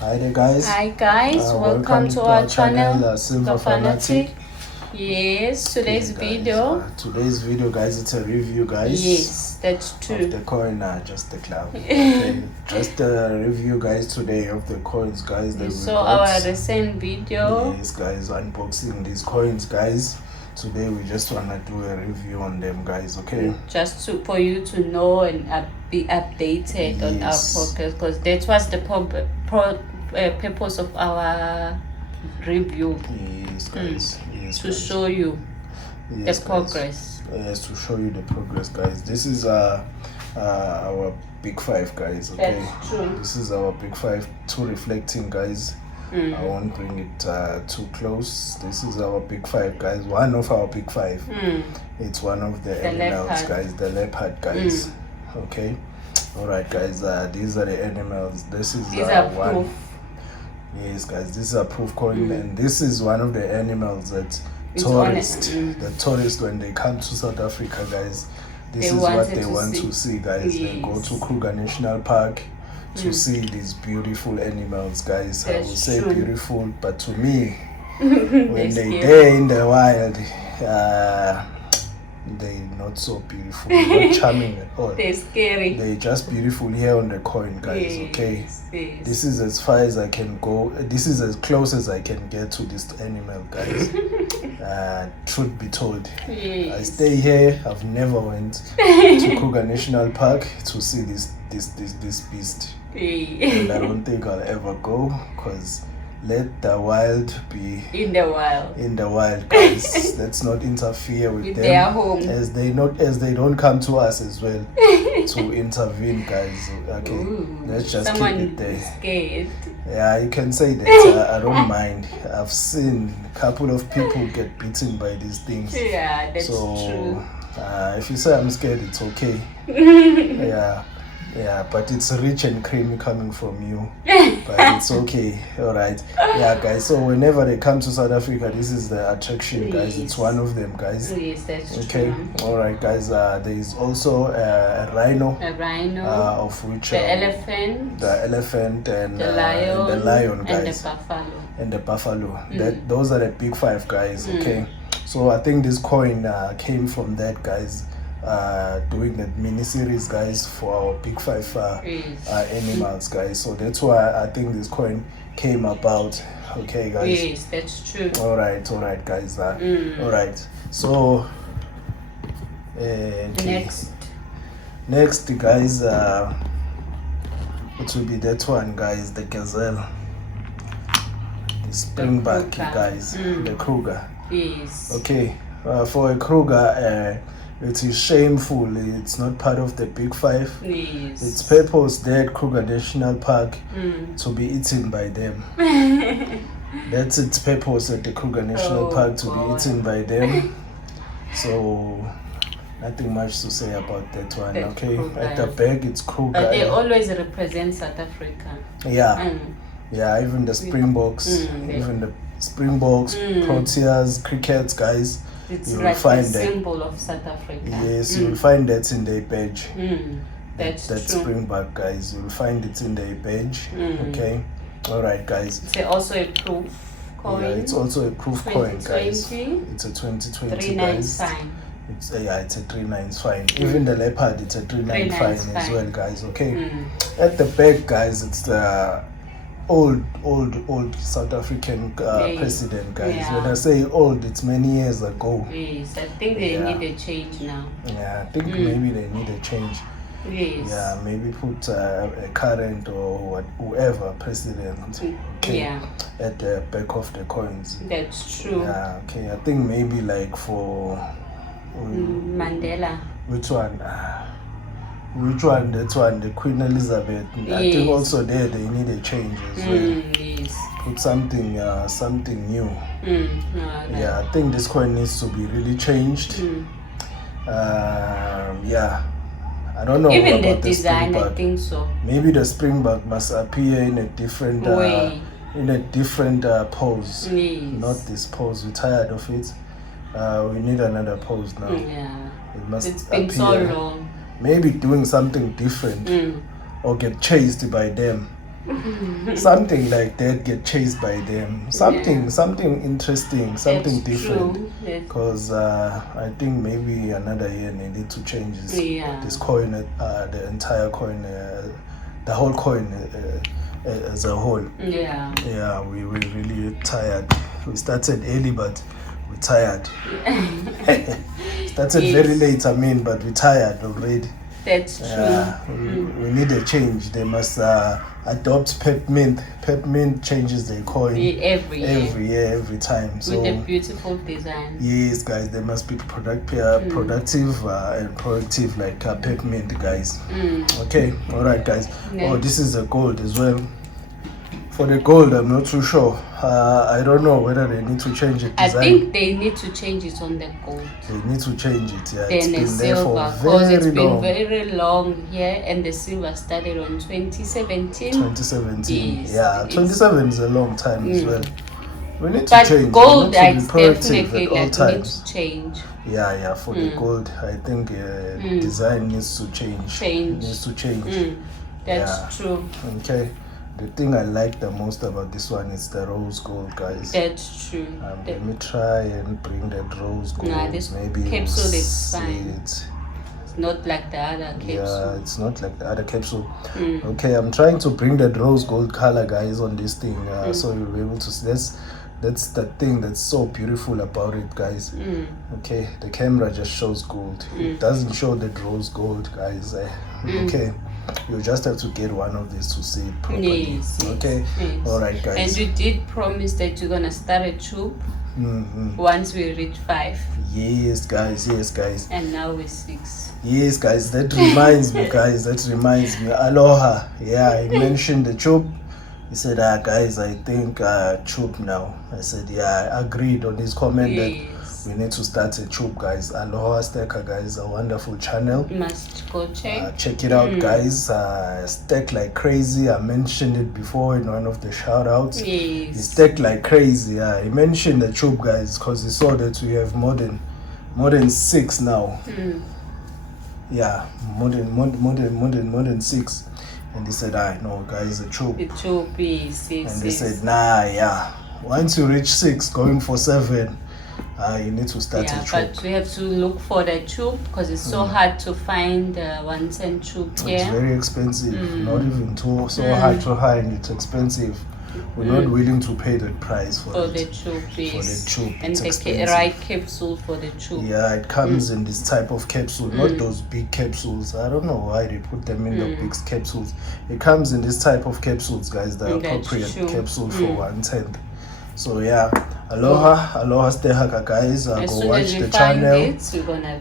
Hi there, guys. Hi guys, welcome to our channel, Silver Fanatic. Yes, today's video. Today's video, guys, it's a review, guys. Yes, that's true. Of the coin, just the cloud. Okay. Just a review, guys, today of the coins, guys. You saw our recent video. Yes, guys, unboxing these coins, guys. Today we just wanna do a review on them, guys. Okay. Just for you to know and be updated on our progress, because that was the purpose of our review. Yes, guys. Yes, to guys. show you the Guys. progress. Yes, to show you the progress, guys. This is our big five, guys. Okay. That's true. This is our big five. Two reflecting, guys. I won't bring it too close. This is our big five, guys. One of our big five. It's one of the animals, leopard. guys. The leopard, guys. Okay. All right, guys. These are the animals. This is These are one. proof. Yes, guys. This is a proof coin, and this is one of the animals that It's the tourists when they come to South Africa, guys. This is what they want to see, guys. Yes. They go to Kruger National Park to see these beautiful animals, guys. I That's would say true. beautiful, but to me, when they're there in the wild, they're not so beautiful. They're not charming at all. They're scary. They're just beautiful here on the coin, guys. Okay. Yes. This is as far as I can go. This is as close as I can get to this animal, guys. Truth be told, Yes. I stay here. I've never went to Kruger National Park to see this beast, and I don't think I'll ever go, because let the wild be In the wild. in the wild, guys. Let's not interfere with them, their home. as they don't come to us as well to intervene, guys. Okay. Ooh, Let's just someone keep it there. is scared. Yeah, you can say that. I don't mind. I've seen a couple of people get beaten by these things. Yeah, that's So true. if you say I'm scared, it's okay. Yeah, but it's rich and creamy coming from you. But it's okay. All right. Yeah, guys. So whenever they come to South Africa, this is the attraction, guys. It's one of them, guys. Yes, that's Okay. true. All right, guys. There is also a rhino. A rhino, Of which the elephant, the elephant and the lion, the lion, and guys, the buffalo. and the buffalo. Those are the big five, guys. Okay. So I think this coin came from that, guys. Doing the mini series, guys, for our big five animals, guys. So that's why I think this coin came about. Okay, guys. Yes, that's true. All right, guys. All right. So okay. Next, guys. It will be that one, guys. The Gazelle, the Springback, guys. The Kruger. Yes. Okay. For a Kruger, it is shameful. It's not part of the big five. Yes. Its purpose there at Kruger National Park to be eaten by them. That's its purpose at the Kruger National Park, to be eaten by them. So nothing much to say about that one. Okay. Kruger. At the back, it's Kruger. But they always represent South Africa. Yeah. Yeah, even the Springboks, Proteas, Crickets, guys. It's you like will find the that. symbol of South Africa. Yes, you will find that in their badge. That's that true. Springback, guys. You will find it in their badge. Okay. All right, guys. It's also a proof coin. Yeah, it's also a proof coin, guys. 2020. It's a 2020, 3 guys. fine. It's it's a 3 fine. Even the leopard, it's a 3 fine as well, guys. Okay. At the back, guys, it's the old South African president, guys. Yeah. When I say old, it's many years ago. Yes, I think they need a change now. Yeah, I think maybe they need a change. Yes. Yeah, maybe put a current or whoever president, okay, at the back of the coins. That's true. Yeah, okay. I think maybe like for Mandela. Which one? That one, the Queen Elizabeth. I think also there they need a change as well. Yes. Put something new. Yeah, I think this coin needs to be really changed. Yeah. I don't know Even about the design, I Springback. think so. Maybe the Springback must appear in a different way. Pose. Yes. Not this pose. We're tired of it. We need another pose now. Yeah. It must It's been appear. so long. Maybe doing something different or get chased by them. something like that get chased by them. Something interesting, something different. Because I think maybe another year they need to change this coin, the entire coin, the whole coin as a whole. Yeah, we were really tired. We started early, but we're tired. Started very late, but we're tired already. That's true. We need a change. They must adopt peppermint. Peppermint changes their coin every year, every time. So, with a beautiful design. Yes, guys, they must be productive and proactive like peppermint, guys. Okay, all right, guys. Oh, this is a gold as well. For the gold, I'm not too sure. I don't know whether they need to change it. I think they need to change it on the gold. They need to change it, yeah. Then it's been silver, there for very long. Very long here, and the silver started on 2017. 2017, yeah. 27 is a long time as well. We need to but change. Gold, we need to be definitely at all times. Need to change. Yeah, for the gold, I think design needs to change. Needs to change. That's true. Okay. The thing I like the most about this one is the rose gold, guys. That's true. Let me try and bring that rose gold. Nah, this maybe capsule is fine. It's not like the other capsule. Yeah, it's not like the other capsule. Okay, I'm trying to bring that rose gold color, guys, on this thing, so you'll be able to see. That's the thing that's so beautiful about it, guys. Okay, the camera just shows gold. It doesn't show that rose gold, guys. Okay. You just have to get one of these to see it properly. Yes. All right, guys. And you did promise that you're gonna start a tube once we reach 5. Yes, guys. And now we're 6. Yes, guys. That reminds me, guys. Aloha. Yeah, he mentioned the tube. He said, guys, I think tube now. I said, yeah, I agreed on his comment that we need to start a tube, guys. Aloha Stacker, guys, a wonderful channel. You must go check it out, guys. Stack like crazy. I mentioned it before in one of the shout outs. He stacked like crazy. He mentioned the tube, guys, because he saw that we have more than 6 now. Yeah, more than 6. And he said, no, guys, a tube. The tube is 6. And they said, once you reach 6, going for 7, you need to start a tube. But we have to look for the tube because it's so hard to find 1 cent tube here. It's very expensive. Not even so hard to find. It's expensive. We're not willing to pay that price for the tube. And it's the right capsule for the tube. Yeah, it comes in this type of capsule, not those big capsules. I don't know why they put them in the big capsules. It comes in this type of capsules, guys, the appropriate capsule for 1/10. So yeah, aloha stay haka, guys. Go watch the channel. We're gonna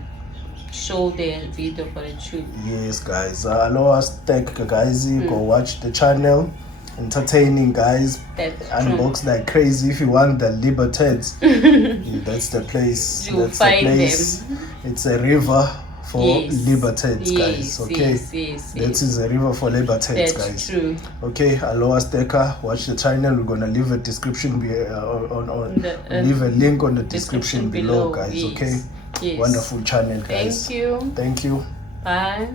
show the video for the tube. Yes, guys. Aloha stay haka, guys. Go watch the channel. Entertaining, guys. Unbox like crazy. If you want the Liberteds, that's the place. That's the place. It's a river for Liberteds, guys. Okay, that is a river for Liberteds, guys. That's true. Okay, aloha Stacker. Watch the channel. We're gonna leave a description leave a link on the description below, guys. Okay, wonderful channel, guys. Thank you. Thank you. Bye.